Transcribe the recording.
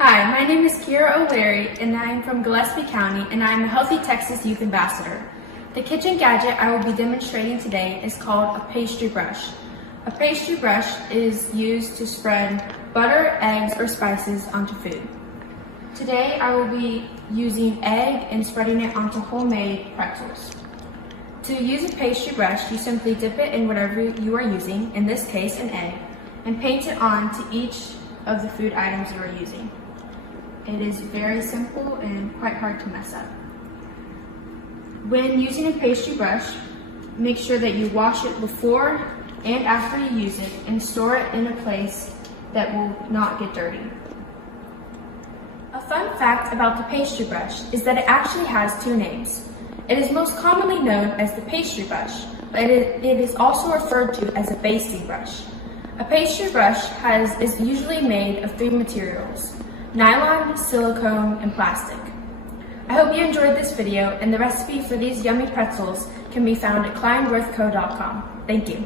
Hi, my name is Ciara O'Leary and I am from Gillespie County and I am a Healthy Texas Youth Ambassador. The kitchen gadget I will be demonstrating today is called a pastry brush. A pastry brush is used to spread butter, eggs, or spices onto food. Today I will be using egg and spreading it onto homemade pretzels. To use a pastry brush, you simply dip it in whatever you are using, in this case an egg, and paint it on to each of the food items you are using. It is very simple and quite hard to mess up. When using a pastry brush, make sure that you wash it before and after you use it and store it in a place that will not get dirty. A fun fact about the pastry brush is that it actually has two names. It is most commonly known as the pastry brush, but it is also referred to as a basting brush. A pastry brush is usually made of three materials: nylon, silicone, and plastic. I hope you enjoyed this video, and the recipe for these yummy pretzels can be found at kleinworthco.com. Thank you.